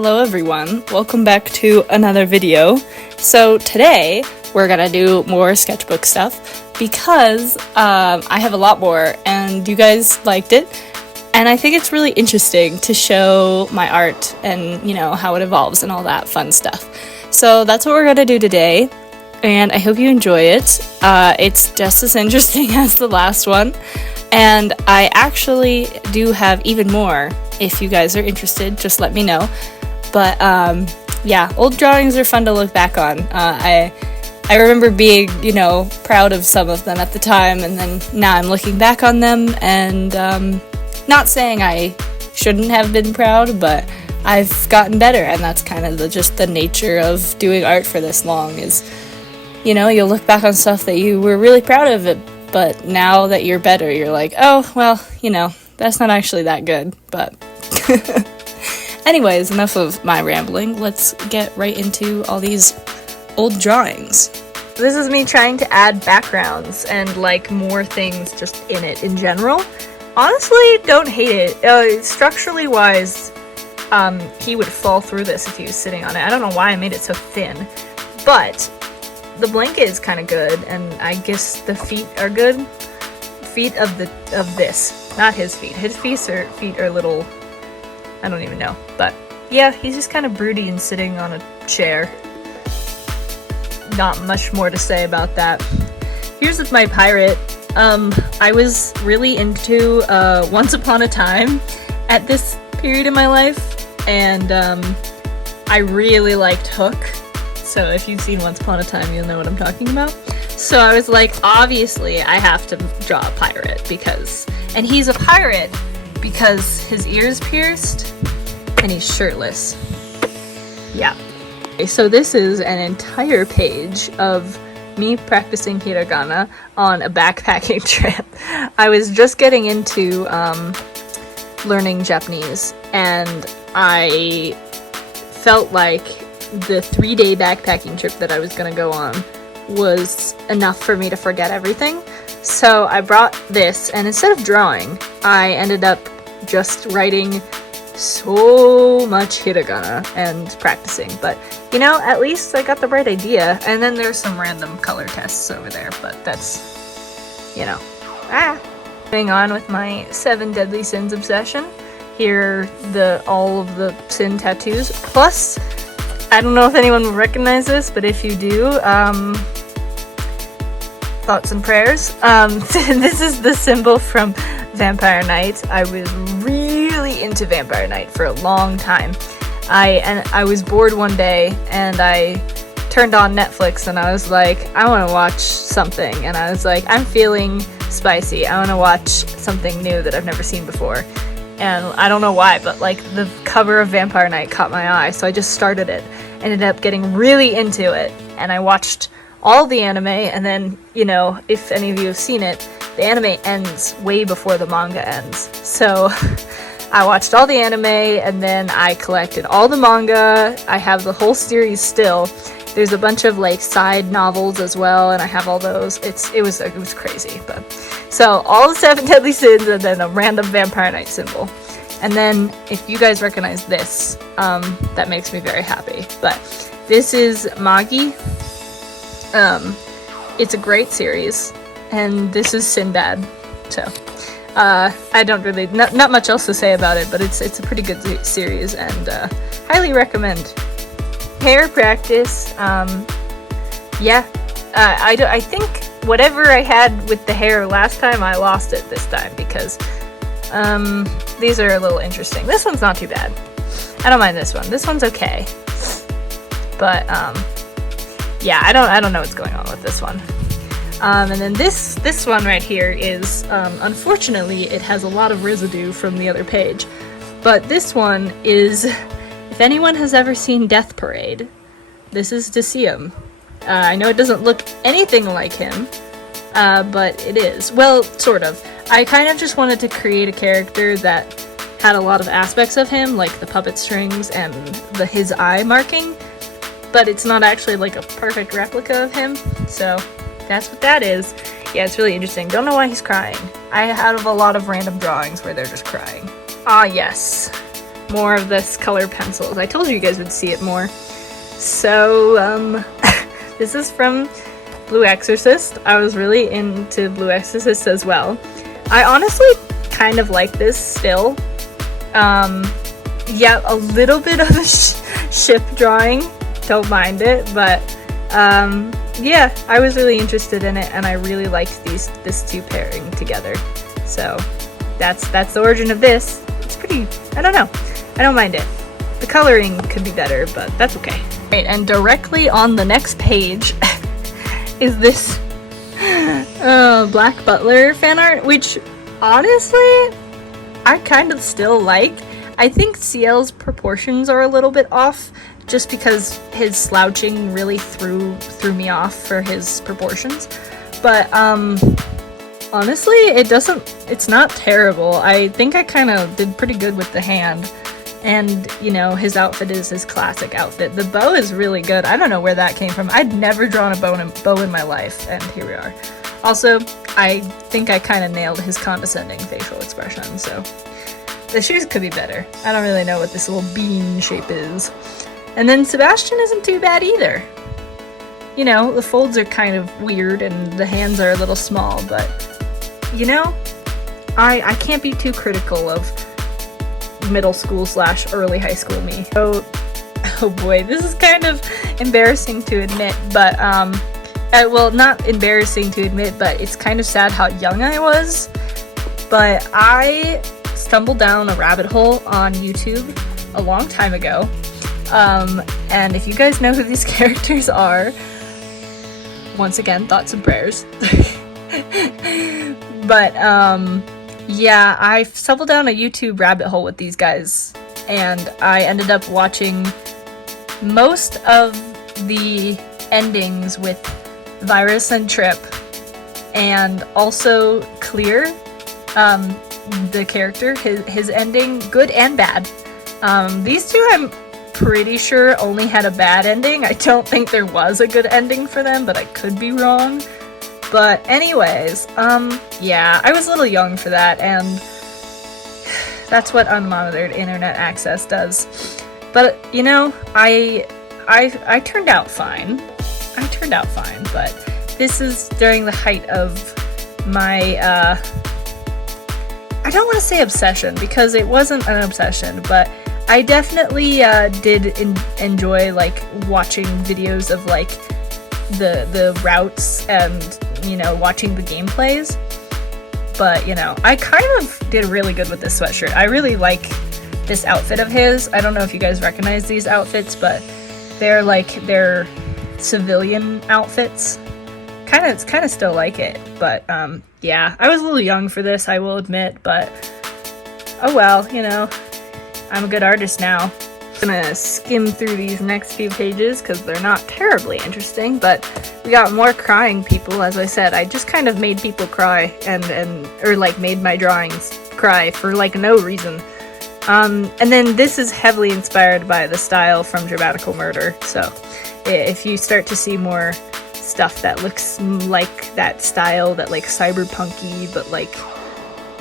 Hello everyone, welcome back to another video. So today we're gonna do more sketchbook stuff because I have a lot more and you guys liked it, and I think it's really interesting to show my art and how it evolves and all that fun stuff. So that's what we're gonna do today, and I hope you enjoy it. It's just as interesting as the last one, and I actually do have even more. If you guys are interested, just let me know. But yeah, old drawings are fun to look back on. I remember being, proud of some of them at the time, and then now I'm looking back on them and not saying I shouldn't have been proud, but I've gotten better, and that's kind of just the nature of doing art for this long is, you'll look back on stuff that you were really proud of it, but now that you're better, you're like, oh, well, that's not actually that good, but... Anyways, enough of my rambling. Let's get right into all these old drawings. This is me trying to add backgrounds and more things just in it in general. Honestly, don't hate it. Structurally wise, he would fall through this if he was sitting on it. I don't know why I made it so thin, but the blanket is kind of good, and I guess the feet are good. Feet of this, not his feet. His feet are little. I don't even know, but yeah, he's just kind of broody and sitting on a chair. Not much more to say about that. Here's my pirate. I was really into Once Upon a Time at this period in my life, and I really liked Hook. So if you've seen Once Upon a Time, you'll know what I'm talking about. So I was like, obviously I have to draw a pirate and he's a pirate because his ear's pierced and he's shirtless. Yeah. Okay, so this is an entire page of me practicing hiragana on a backpacking trip. I was just getting into learning Japanese, and I felt like the 3-day backpacking trip that I was gonna go on was enough for me to forget everything. So I brought this, and instead of drawing, I ended up just writing so much hiragana and practicing. But, at least I got the right idea. And then there's some random color tests over there, but that's, Moving on with my 7 deadly sins obsession. Here are all of the sin tattoos. Plus, I don't know if anyone will recognize this, but if you do, thoughts and prayers. This is the symbol from Vampire Knight. I was really into Vampire Knight for a long time. I was bored one day and I turned on Netflix and I was like, I want to watch something, and I was like, I'm feeling spicy. I want to watch something new that I've never seen before. And I don't know why, but the cover of Vampire Knight caught my eye, so I just started it. Ended up getting really into it, and I watched all the anime, and then, if any of you have seen it, the anime ends way before the manga ends. So I watched all the anime, and then I collected all the manga. I have the whole series still. There's a bunch of side novels as well, and I have all those. It was crazy. But so all the 7 deadly sins, and then a random Vampire Knight symbol. And then if you guys recognize this, that makes me very happy. But this is Magi. It's a great series, and this is Sinbad. So I don't really not much else to say about it, but it's a pretty good series, and highly recommend. Hair practice. Yeah, I think whatever I had with the hair last time, I lost it this time because these are a little interesting. This one's not too bad. I don't mind this one. This one's okay, but yeah, I don't know what's going on with this one. And then this one right here is, unfortunately, it has a lot of residue from the other page. But this one is, if anyone has ever seen Death Parade, this is to see him. I know it doesn't look anything like him, but it is. Well, sort of. I kind of just wanted to create a character that had a lot of aspects of him, like the puppet strings and his eye marking. But it's not actually a perfect replica of him, so that's what that is. Yeah, it's really interesting. Don't know why he's crying. I have a lot of random drawings where they're just crying. Ah, yes. more of this colored pencils. I told you guys would see it more. So, this is from Blue Exorcist. I was really into Blue Exorcist as well. I honestly kind of like this still. Yeah, a little bit of a ship drawing, don't mind it, but yeah, I was really interested in it, and I really liked this two pairing together. So that's the origin of this. It's pretty, I don't know, I don't mind it. The coloring could be better, but that's okay. Right, and directly on the next page is this Black Butler fan art, which honestly I kind of still like. I think CL's proportions are a little bit off, just because his slouching really threw me off for his proportions. But honestly, it's not terrible. I think I kind of did pretty good with the hand. And, you know, his outfit is his classic outfit. The bow is really good. I don't know where that came from. I'd never drawn a bow in my life, and here we are. Also, I think I kind of nailed his condescending facial expression, so the shoes could be better. I don't really know what this little bean shape is. And then Sebastian isn't too bad either. You know, the folds are kind of weird and the hands are a little small, but, you know, I can't be too critical of middle school / early high school me. Oh boy, this is kind of embarrassing to admit, but, well, not embarrassing to admit, but it's kind of sad how young I was. But I stumbled down a rabbit hole on YouTube a long time ago, and if you guys know who these characters are, once again, thoughts and prayers. But yeah, I stumbled down a YouTube rabbit hole with these guys, and I ended up watching most of the endings with Virus and Trip, and also Clear, the character, his ending, good and bad. These two, I'm pretty sure, only had a bad ending. I don't think there was a good ending for them, but I could be wrong. But anyways, yeah, I was a little young for that, and that's what unmonitored internet access does. But, you know, I turned out fine. I turned out fine, but this is during the height of my, I don't want to say obsession, because it wasn't an obsession, but I definitely did enjoy, like, watching videos of, like, the routes and, you know, watching the gameplays. But, you know, I kind of did really good with this sweatshirt. I really like this outfit of his. I don't know if you guys recognize these outfits, but they're civilian outfits. Kind of still like it, but yeah, I was a little young for this, I will admit, but oh well, you know, I'm a good artist now. I'm gonna skim through these next few pages because they're not terribly interesting, but we got more crying people. As I said, I just kind of made people cry or like made my drawings cry for like no reason. And then this is heavily inspired by the style from Dramatical Murder, so if you start to see more stuff that looks like that style, that like cyberpunky, but like,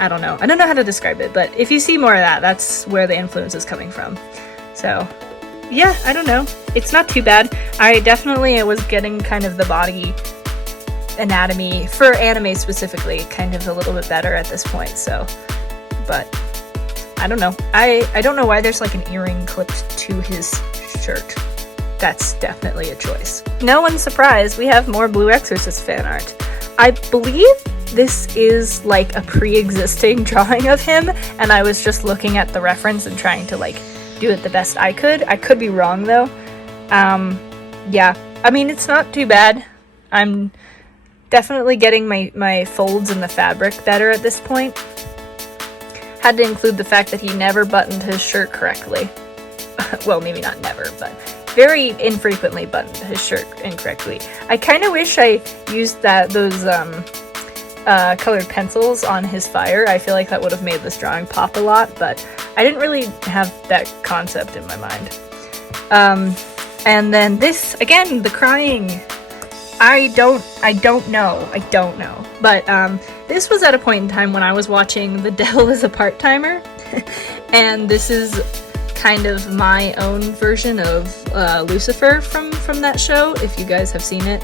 I don't know how to describe it, but if you see more of that, that's where the influence is coming from. So yeah, I don't know, it's not too bad. I definitely was getting kind of the body anatomy for anime specifically kind of a little bit better at this point, so, but I don't know. I don't know why there's like an earring clipped to his shirt. That's definitely a choice. No one's surprised, we have more Blue Exorcist fan art. I believe this is like a pre-existing drawing of him, and I was just looking at the reference and trying to like do it the best I could. I could be wrong though. Yeah, I mean, it's not too bad. I'm definitely getting my folds in the fabric better at this point. Had to include the fact that he never buttoned his shirt correctly. Well, maybe not never, but very infrequently buttoned his shirt incorrectly. I kind of wish I used those colored pencils on his fire. I feel like that would have made this drawing pop a lot, but I didn't really have that concept in my mind. And then this, again, the crying. I don't know. But this was at a point in time when I was watching The Devil is a Part-Timer, and this is kind of my own version of Lucifer from that show. If you guys have seen it,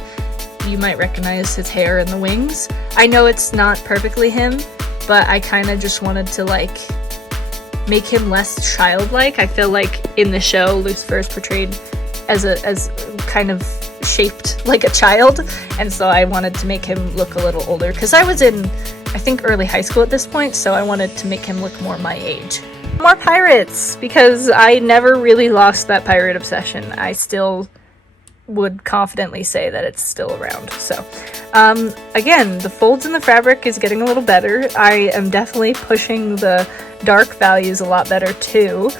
you might recognize his hair and the wings. I know it's not perfectly him, but I kind of just wanted to like make him less childlike. I feel like in the show Lucifer is portrayed as kind of shaped like a child, and so I wanted to make him look a little older because I was in, I think, early high school at this point, so I wanted to make him look more my age. More pirates, because I never really lost that pirate obsession. I still would confidently say that it's still around. So again, the folds in the fabric is getting a little better. I am definitely pushing the dark values a lot better too.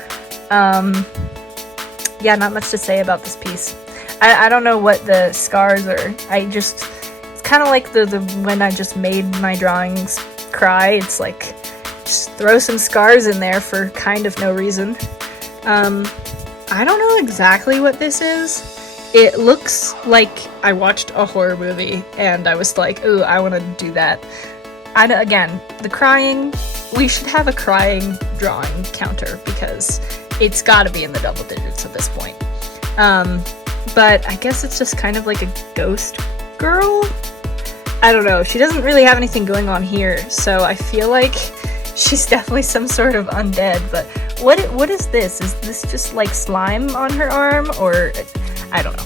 Yeah, not much to say about this piece. I don't know what the scars are. It's kind of like the when I just made my drawings cry. It's like, just throw some scars in there for kind of no reason. I don't know exactly what this is. It looks like I watched a horror movie and I was like, ooh, I want to do that. Again, the crying, we should have a crying drawing counter because it's got to be in the double digits at this point. But I guess it's just kind of like a ghost girl? I don't know. She doesn't really have anything going on here, so I feel like she's definitely some sort of undead. But what is this? Is this just like slime on her arm? Or I don't know.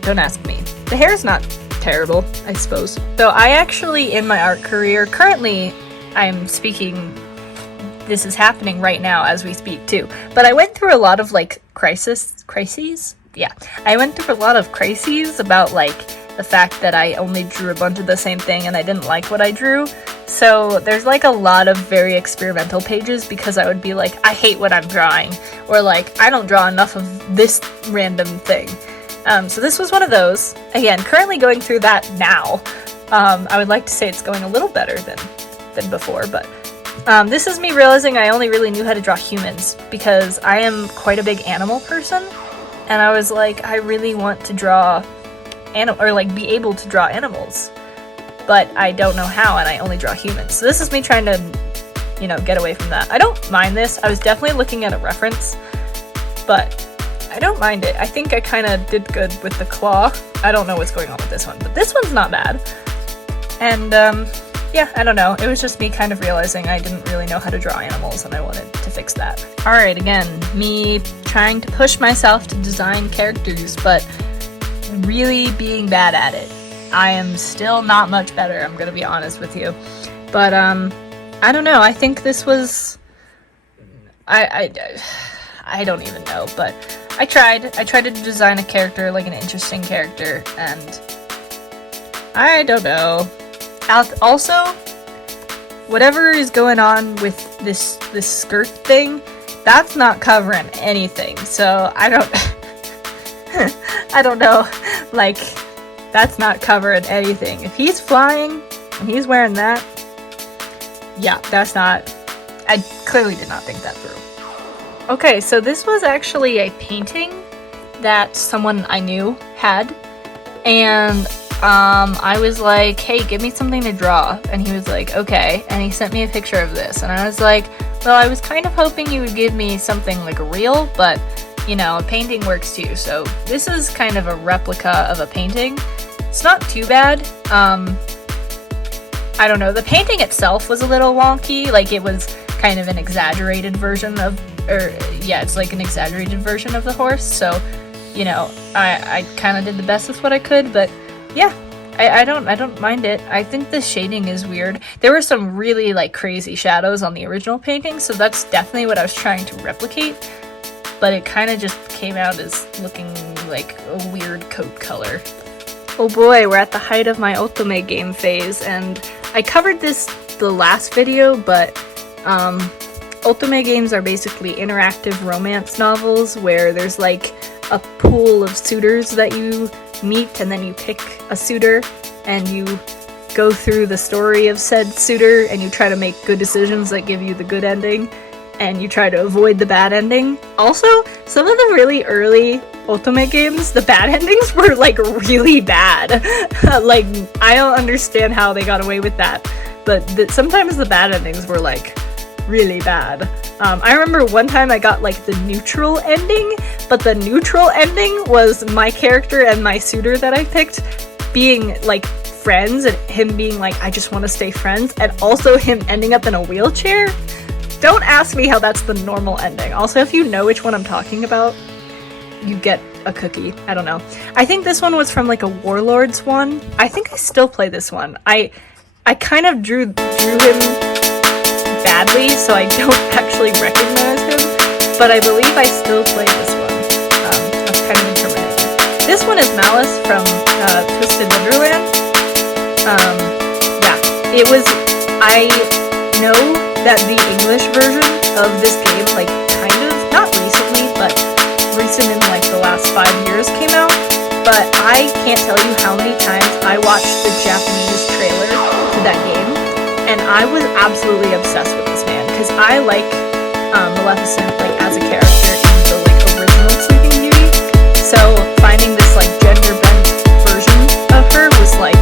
Don't ask me. The hair's not terrible, I suppose. So I actually, in my art career, currently I'm speaking, this is happening right now as we speak too, but I went through a lot of like crises? Yeah, I went through a lot of crises about like the fact that I only drew a bunch of the same thing and I didn't like what I drew. So there's like a lot of very experimental pages because I would be like, I hate what I'm drawing, or like, I don't draw enough of this random thing. So this was one of those. Again, currently going through that now. I would like to say it's going a little better than before, but this is me realizing I only really knew how to draw humans because I am quite a big animal person, and I was like, I really want to draw or like be able to draw animals, but I don't know how, and I only draw humans. So this is me trying to, you know, get away from that. I don't mind this. I was definitely looking at a reference, but I don't mind it. I think I kind of did good with the claw. I don't know what's going on with this one, but this one's not bad. And yeah, I don't know. It was just me kind of realizing I didn't really know how to draw animals, and I wanted to fix that. Alright, again, me trying to push myself to design characters, but really being bad at it. I am still not much better, I'm gonna be honest with you. But, I don't know. I think this was... I don't even know, but I tried to design a character, like an interesting character, and I don't know. Also, whatever is going on with this skirt thing, that's not covering anything, so I don't I don't know, like, that's not covering anything. If he's flying and he's wearing that, yeah, that's not, I clearly did not think that through. Okay, so this was actually a painting that someone I knew had, and I was like, hey, give me something to draw, and he was like, okay, and he sent me a picture of this, and I was like, well, I was kind of hoping you would give me something like real, but, you know, a painting works too, so this is kind of a replica of a painting. It's not too bad. I don't know, the painting itself was a little wonky, like it was kind of an exaggerated version of, it's like an exaggerated version of the horse, so, you know, I kind of did the best with what I could, but yeah, I don't mind it. I think the shading is weird. There were some really like crazy shadows on the original painting, so that's definitely what I was trying to replicate, but it kind of just came out as looking like a weird coat color. Oh boy, we're at the height of my Otome game phase, and I covered this the last video, but Otome games are basically interactive romance novels where there's like a pool of suitors that you meet, and then you pick a suitor and you go through the story of said suitor and you try to make good decisions that give you the good ending, and you try to avoid the bad ending. Also, some of the really early Otome games, the bad endings were like really bad. Like, I don't understand how they got away with that, but sometimes the bad endings were like really bad. I remember one time I got like the neutral ending, but the neutral ending was my character and my suitor that I picked being like friends, and him being like, I just want to stay friends, and also him ending up in a wheelchair. Don't ask me how that's the normal ending. Also, if you know which one I'm talking about, you get a cookie. I don't know. I think this one was from like a Warlords one. I think I still play this one. I kind of drew him badly, so I don't actually recognize him, but I believe I still play this one. That's kind of incriminating. This one is Malice from Twisted Wonderland. Yeah, it was, I know that the English version of this game, like, kind of, not recently, but recent in, like, the last 5 years came out, but I can't tell you how many times I watched the Japanese trailer to that game, and I was absolutely obsessed with this man, because I like Maleficent, like, as a character in the, like, original Sleeping Beauty, so finding this, like, gender-bent version of her was, like,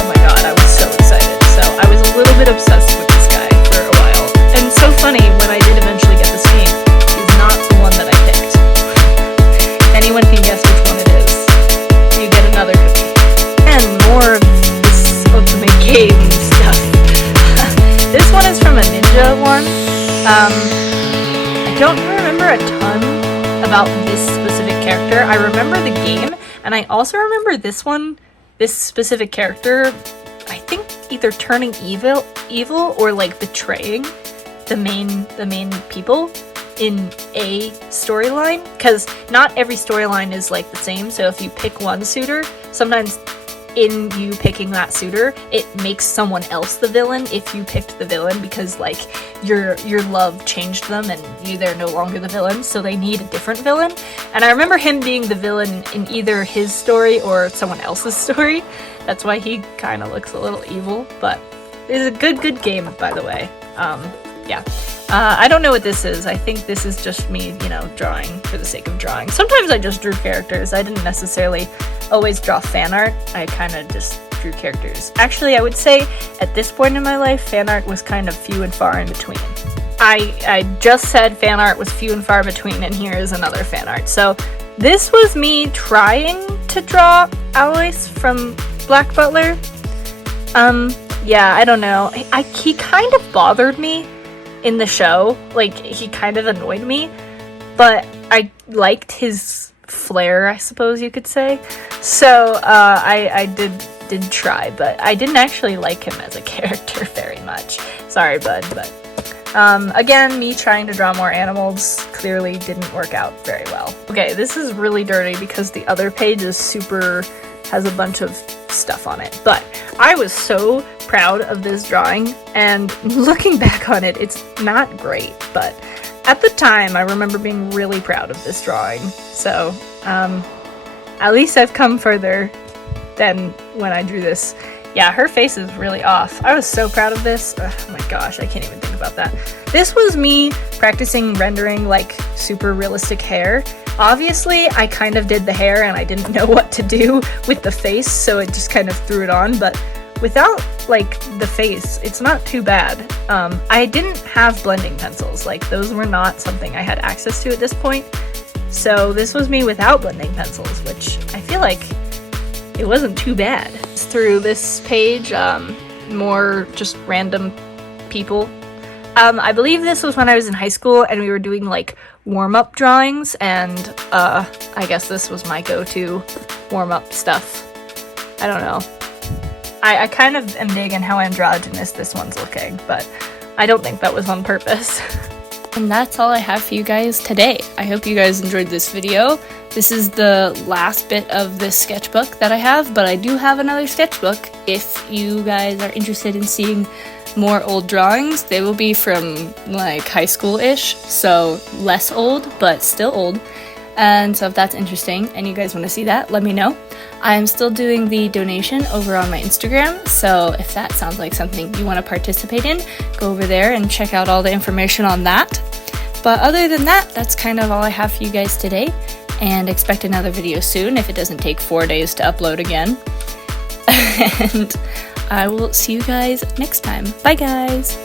oh my god, I was so excited. So I was a little bit obsessed with this guy for a while. And so funny, when I did eventually get this game, is not the one that I picked. Anyone can guess which one it is. You get another cookie. And more of this ultimate game stuff. This one is from a ninja one. I don't remember a ton about this specific character. I remember the game, and I also remember this one, this specific character, I think either turning evil or like betraying the main people in a storyline, because not every storyline is like the same. So if you pick one suitor, sometimes in you picking that suitor, it makes someone else the villain if you picked the villain, because like your love changed them and they're no longer the villain, so they need a different villain. And I remember him being the villain in either his story or someone else's story. That's why he kind of looks a little evil, but it's a good game, by the way. Yeah. I don't know what this is. I think this is just me, you know, drawing for the sake of drawing. Sometimes I just drew characters. I didn't necessarily always draw fan art. I kind of just drew characters. Actually, I would say at this point in my life, fan art was kind of few and far in between. I just said fan art was few and far in between, and here is another fan art. So this was me trying to draw Alois from Black Butler. Yeah, I don't know. He kind of bothered me in the show. Like, he kind of annoyed me, but I liked his flair, I suppose you could say. So I did try, but I didn't actually like him as a character very much. Sorry, bud, but again, me trying to draw more animals clearly didn't work out very well. Okay, this is really dirty because the other page is has a bunch of stuff on it, but I was so proud of this drawing, and looking back on it, it's not great, but at the time I remember being really proud of this drawing. So at least I've come further than when I drew this. Yeah, her face is really off. I was so proud of this. Oh my gosh, I can't even think about that. This was me practicing rendering like super realistic hair. Obviously, I kind of did the hair and I didn't know what to do with the face, so it just kind of threw it on, but without like the face, it's not too bad. I didn't have blending pencils. Like, those were not something I had access to at this point. So this was me without blending pencils, which I feel like it wasn't too bad. Through this page, more just random people. I believe this was when I was in high school and we were doing like warm-up drawings, and I guess this was my go-to warm-up stuff. I don't know. I kind of am digging how androgynous this one's looking, but I don't think that was on purpose. And that's all I have for you guys today. I hope you guys enjoyed this video. This is the last bit of this sketchbook that I have, but I do have another sketchbook if you guys are interested in seeing more old drawings. They will be from like high school-ish, so less old, but still old. And so if that's interesting and you guys want to see that, let me know. I am still doing the donation over on my Instagram, so if that sounds like something you want to participate in, go over there and check out all the information on that. But other than that, that's kind of all I have for you guys today, and expect another video soon if it doesn't take 4 days to upload again. And I will see you guys next time. Bye guys!